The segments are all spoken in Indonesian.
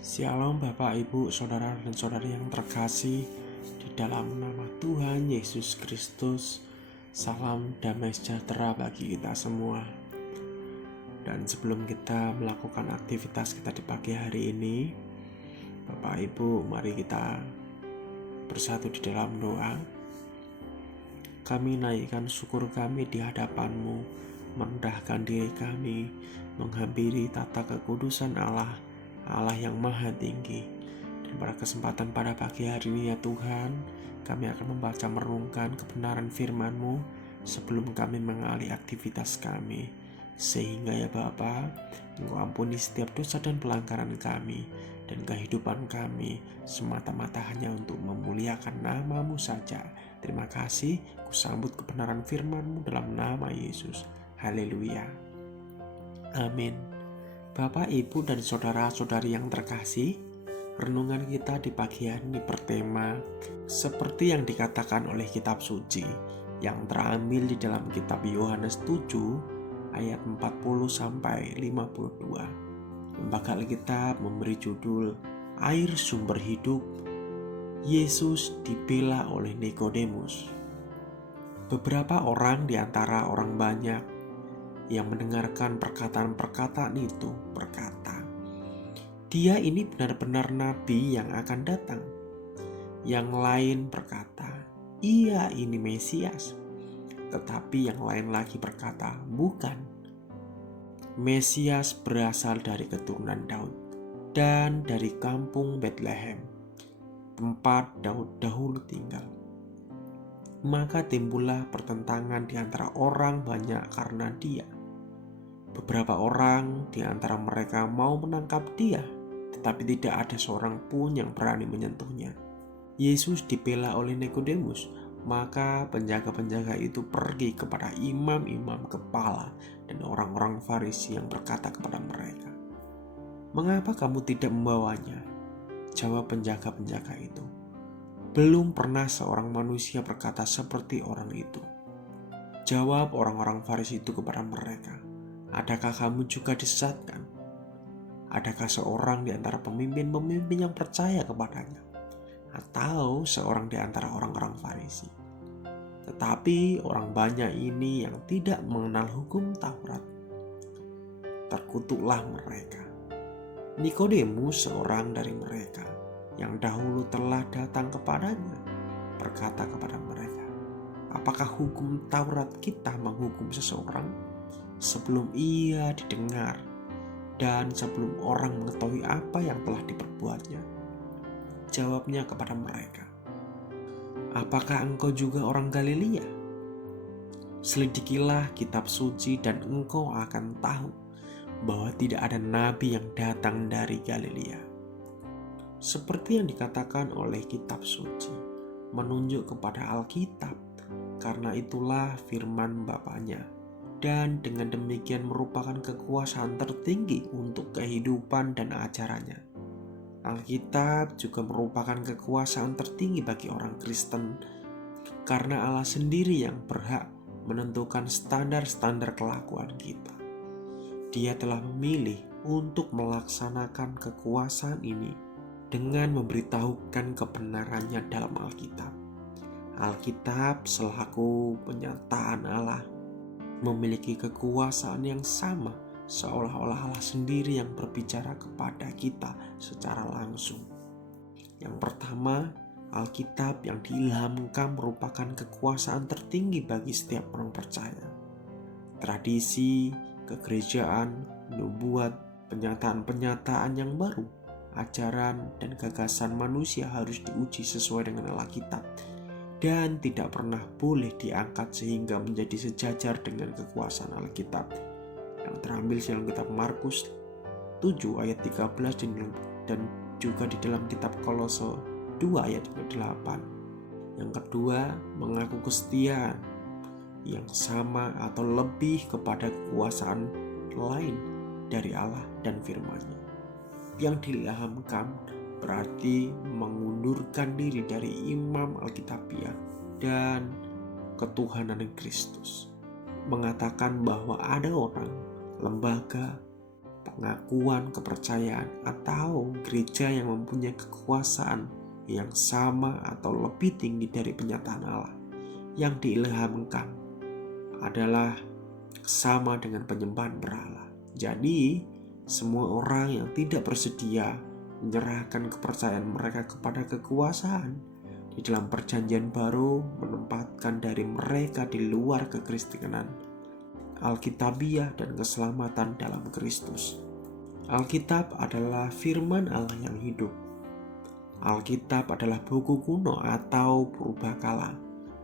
Shalom Bapak, Ibu, Saudara dan Saudari yang terkasih di dalam nama Tuhan Yesus Kristus. Salam damai sejahtera bagi kita semua. Dan sebelum kita melakukan aktivitas kita di pagi hari ini, Bapak Ibu, mari kita bersatu di dalam doa. Kami naikkan syukur kami di hadapan-Mu, merendahkan diri kami, menghampiri tata kekudusan Allah yang maha tinggi. Dan pada kesempatan pada pagi hari ini ya Tuhan, kami akan membaca merenungkan kebenaran firman-Mu sebelum kami mengalih aktivitas kami. Sehingga ya Bapa, Engkau ampuni setiap dosa dan pelanggaran kami, dan kehidupan kami semata-mata hanya untuk memuliakan nama-Mu saja. Terima kasih, kusambut kebenaran firman-Mu dalam nama Yesus. Haleluya. Amin. Bapak, Ibu, dan saudara-saudari yang terkasih, renungan kita di pagi hari ini bertema seperti yang dikatakan oleh kitab suci yang terambil di dalam kitab Yohanes 7 ayat 40-52. Lembaga Alkitab memberi judul Air Sumber Hidup. Yesus dibela oleh Nikodemus. Beberapa orang di antara orang banyak yang mendengarkan perkataan-perkataan itu berkata, "Dia ini benar-benar nabi yang akan datang." Yang lain berkata, "Ia ini Mesias." Tetapi yang lain lagi berkata, "Bukan. Mesias berasal dari keturunan Daud dan dari kampung Betlehem, tempat Daud dahulu tinggal." Maka timbullah pertentangan di antara orang banyak karena dia. Beberapa orang di antara mereka mau menangkap dia, tetapi tidak ada seorang pun yang berani menyentuhnya. Yesus dibela oleh Nikodemus, maka penjaga-penjaga itu pergi kepada imam-imam kepala dan orang-orang Farisi yang berkata kepada mereka, "Mengapa kamu tidak membawanya?" Jawab penjaga-penjaga itu, "Belum pernah seorang manusia berkata seperti orang itu." Jawab orang-orang Farisi itu kepada mereka, "Adakah kamu juga disesatkan? Adakah seorang di antara pemimpin-pemimpin yang percaya kepadanya? Atau seorang di antara orang-orang Farisi?" Tetapi orang banyak ini yang tidak mengenal hukum Taurat. Terkutuklah mereka. Nikodemus, seorang dari mereka yang dahulu telah datang kepadanya, berkata kepada mereka, "Apakah hukum Taurat kita menghukum seseorang sebelum ia didengar dan sebelum orang mengetahui apa yang telah diperbuatnya?" Jawabnya kepada mereka, "Apakah engkau juga orang Galilea? Selidikilah kitab suci dan engkau akan tahu bahwa tidak ada nabi yang datang dari Galilea." Seperti yang dikatakan oleh kitab suci, menunjuk kepada Alkitab, karena itulah firman Bapaknya, dan dengan demikian merupakan kekuasaan tertinggi untuk kehidupan dan ajarannya. Alkitab juga merupakan kekuasaan tertinggi bagi orang Kristen, karena Allah sendiri yang berhak menentukan standar-standar kelakuan kita. Dia telah memilih untuk melaksanakan kekuasaan ini dengan memberitahukan kebenarannya dalam Alkitab. Alkitab selaku penyataan Allah memiliki kekuasaan yang sama, seolah-olah Allah sendiri yang berbicara kepada kita secara langsung. Yang pertama, Alkitab yang diilhamkan merupakan kekuasaan tertinggi bagi setiap orang percaya. Tradisi, kegerejaan, nubuat, penyataan-penyataan yang baru, ajaran dan gagasan manusia harus diuji sesuai dengan Alkitab dan tidak pernah boleh diangkat sehingga menjadi sejajar dengan kekuasaan Alkitab yang terambil dalam kitab Markus 7 ayat 13 dan juga di dalam kitab Kolose 2 ayat 8. Yang kedua, mengaku kesetiaan yang sama atau lebih kepada kekuasaan lain dari Allah dan firman-Nya. Yang diilhamkan berarti mengundurkan diri dari imam Alkitabiah dan ketuhanan Kristus. Mengatakan bahwa ada orang, lembaga, pengakuan kepercayaan, atau gereja yang mempunyai kekuasaan yang sama atau lebih tinggi dari penyataan Allah yang diilhamkan adalah sama dengan penyembahan berhala. Jadi, semua orang yang tidak bersedia menyerahkan kepercayaan mereka kepada kekuasaan di dalam perjanjian baru menempatkan dari mereka di luar kekristenan, Alkitabiah, dan keselamatan dalam Kristus. Alkitab adalah firman Allah yang hidup. Alkitab adalah buku kuno atau purbakala.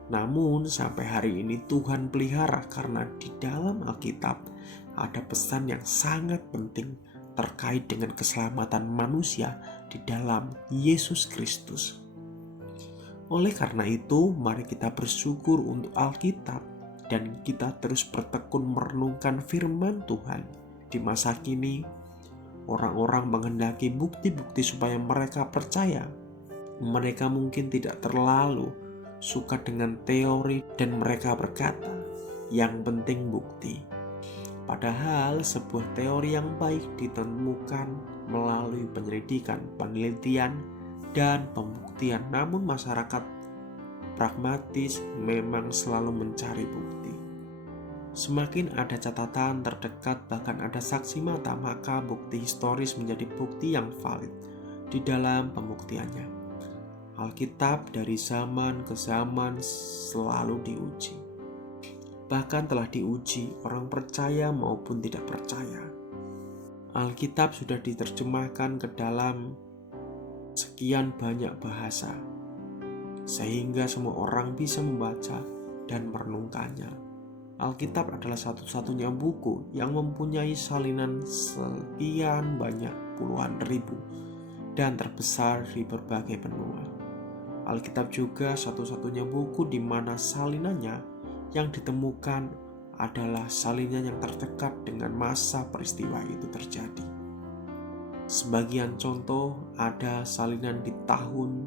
Namun sampai hari ini Tuhan pelihara karena di dalam Alkitab ada pesan yang sangat penting terkait dengan keselamatan manusia di dalam Yesus Kristus. Oleh karena itu, mari kita bersyukur untuk Alkitab dan kita terus bertekun merenungkan firman Tuhan. Di masa kini, orang-orang menghendaki bukti-bukti supaya mereka percaya. Mereka mungkin tidak terlalu suka dengan teori dan mereka berkata, yang penting bukti. Padahal sebuah teori yang baik ditemukan melalui penyelidikan, penelitian, dan pembuktian. Namun masyarakat pragmatis memang selalu mencari bukti. Semakin ada catatan terdekat, bahkan ada saksi mata, maka bukti historis menjadi bukti yang valid di dalam pembuktiannya. Alkitab dari zaman ke zaman selalu diuji. Bahkan telah diuji orang percaya maupun tidak percaya. Alkitab sudah diterjemahkan ke dalam sekian banyak bahasa, sehingga semua orang bisa membaca dan merenungkannya. Alkitab adalah satu-satunya buku yang mempunyai salinan sekian banyak puluhan ribu dan terbesar di berbagai benua. Alkitab juga satu-satunya buku di mana salinannya yang ditemukan adalah salinan yang terdekat dengan masa peristiwa itu terjadi. Sebagian contoh ada salinan di tahun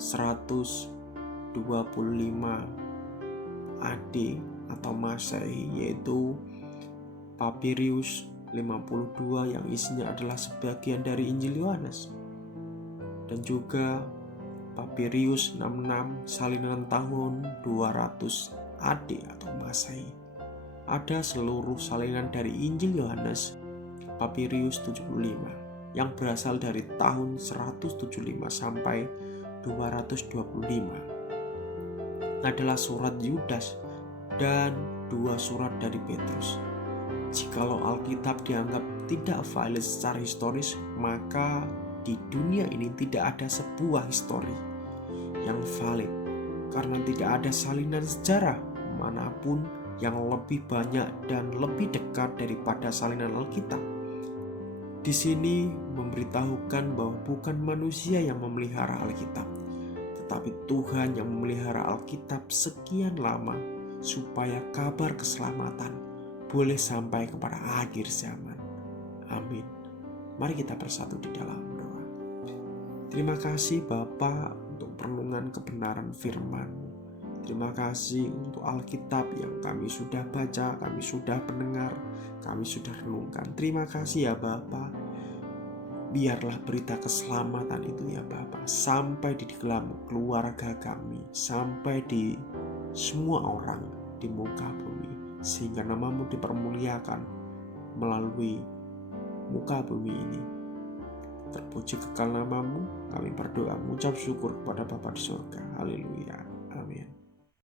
125 AD atau Masehi, yaitu Papirius 52 yang isinya adalah sebagian dari Injil Yohanes, dan juga Papirius 66 salinan tahun 200 AD atau Masehi. Ada seluruh salinan dari Injil Yohanes, Papirius 75, yang berasal dari tahun 175 sampai 225. Adalah surat Yudas dan 2 surat dari Petrus. Jikalau Alkitab dianggap tidak valid secara historis, maka di dunia ini tidak ada sebuah histori yang valid, karena tidak ada salinan sejarah manapun yang lebih banyak dan lebih dekat daripada salinan Alkitab. Di sini memberitahukan bahwa bukan manusia yang memelihara Alkitab, tetapi Tuhan yang memelihara Alkitab sekian lama supaya kabar keselamatan boleh sampai kepada akhir zaman. Amin. Mari kita bersatu di dalam doa. Terima kasih Bapa untuk perenungan kebenaran firman-Mu. Terima kasih untuk Alkitab yang kami sudah baca, kami sudah mendengar, kami sudah renungkan. Terima kasih ya Bapa. Biarlah berita keselamatan itu ya Bapa sampai di dalam keluarga kami, sampai di semua orang di muka bumi, sehingga nama-Mu dipermuliakan melalui muka bumi ini. Terpuji kekal nama-Mu, kami berdoa mengucap syukur kepada Bapa di surga. Haleluya.